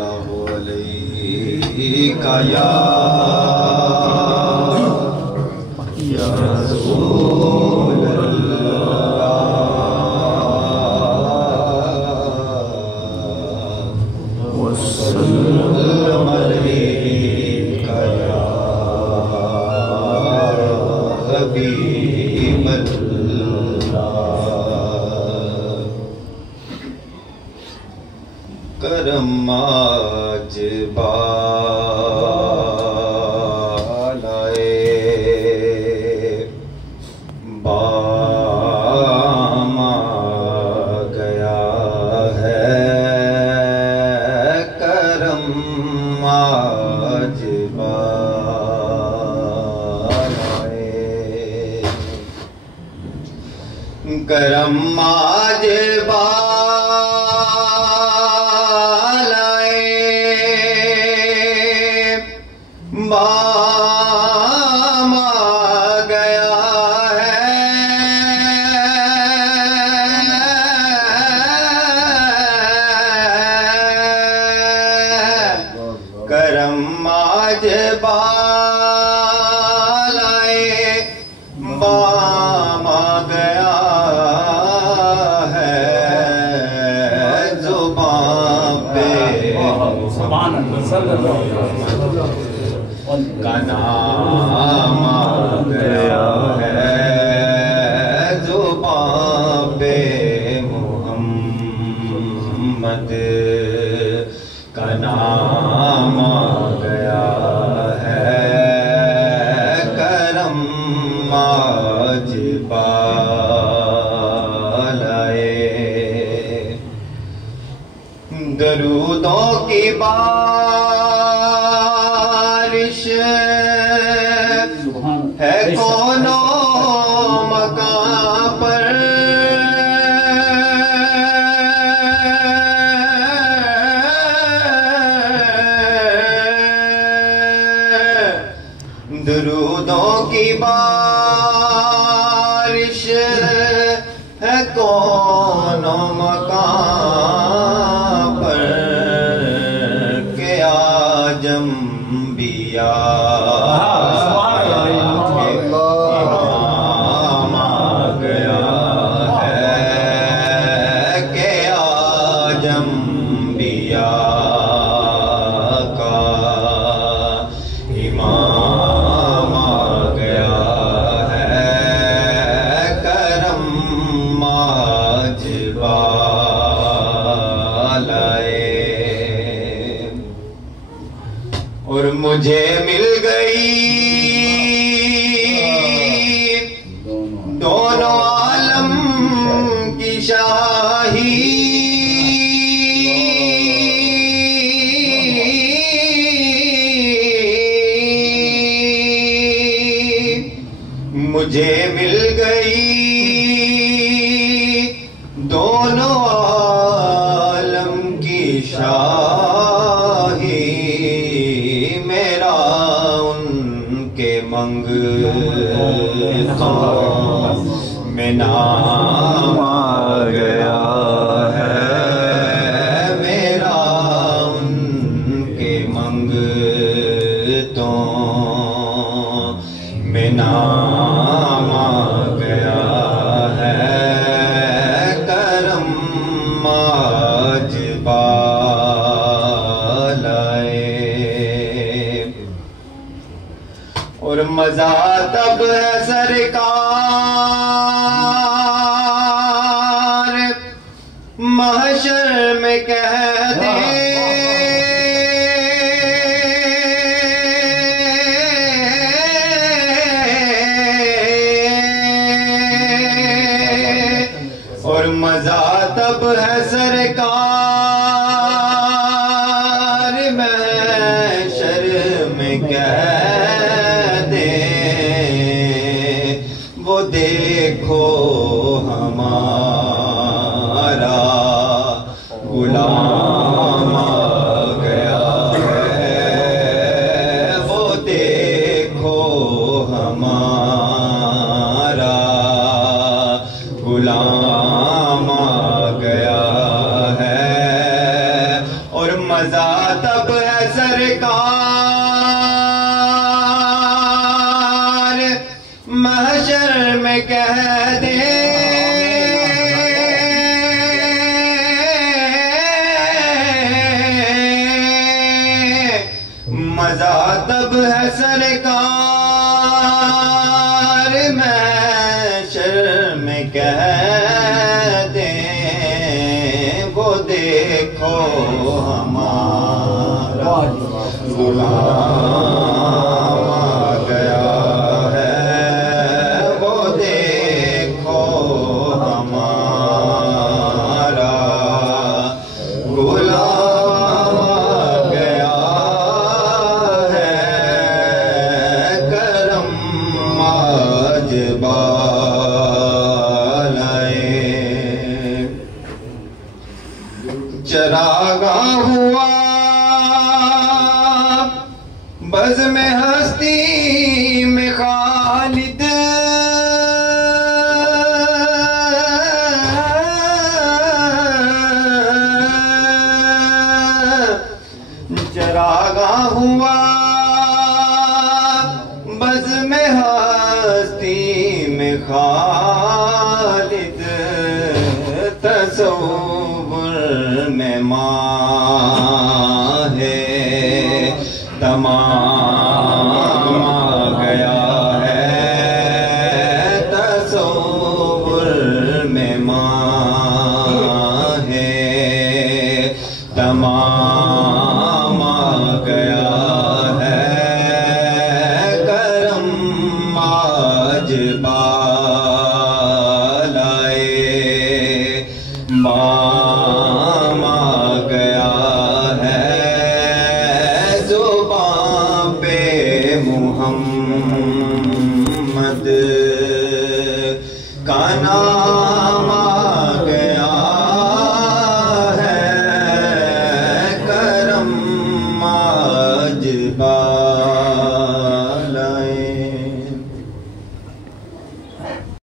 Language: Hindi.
सल्लल्लाहु अलैहि या रसूल अल्लाह वसल्लम अलैका या हबीब करम आज बालाए बाम गया है करम आज बालाए करम आज बाम गया है करम आज बालाए बाम गया है जुबान पे का नाम गया है जुबान पे मोहम्मद का नाम गया है करम आज बालाए दरूदों की बारिश है कोनो मकां पर दरूदों की बारिश है कोनो मकां पर के आजम बिया इमाम आ गया है के आजम बिया का इमाम आ गया है करम आज बालाए और मुझे मिल गई दोनों आलम की शाही मुझे मिल गई दोनों आलम की शाही मेरा उनके मंगतों में नाम आ गया है मेरा उनके मंगतों में नाम आ गया है करम आज बालाए और मजा तब है सरकार महशर में कह दे और मजा तब है सरकार महशर में कह दे वो देखो हमारा गुलाम तब है सरकार महशर में कह दे मजा तब है सरकार महशर में कह दे वो देखो हमारा गुलाम आ गया है वो देखो हमारा गुलाम आ गया है करम आज बालाए चरागा हुआ बज़ में हस्ती में खालिद चरागा हुआ बज़ में हस्ती में खालिद तसव्वुर में माँ है तमाम आ गया है तसव्वुर में माँ है तमाम आ गया है करम आज बालाए माम आ गया है ज़ुबां पे मुहम्मद का नाम आ गया है करम आज बालाए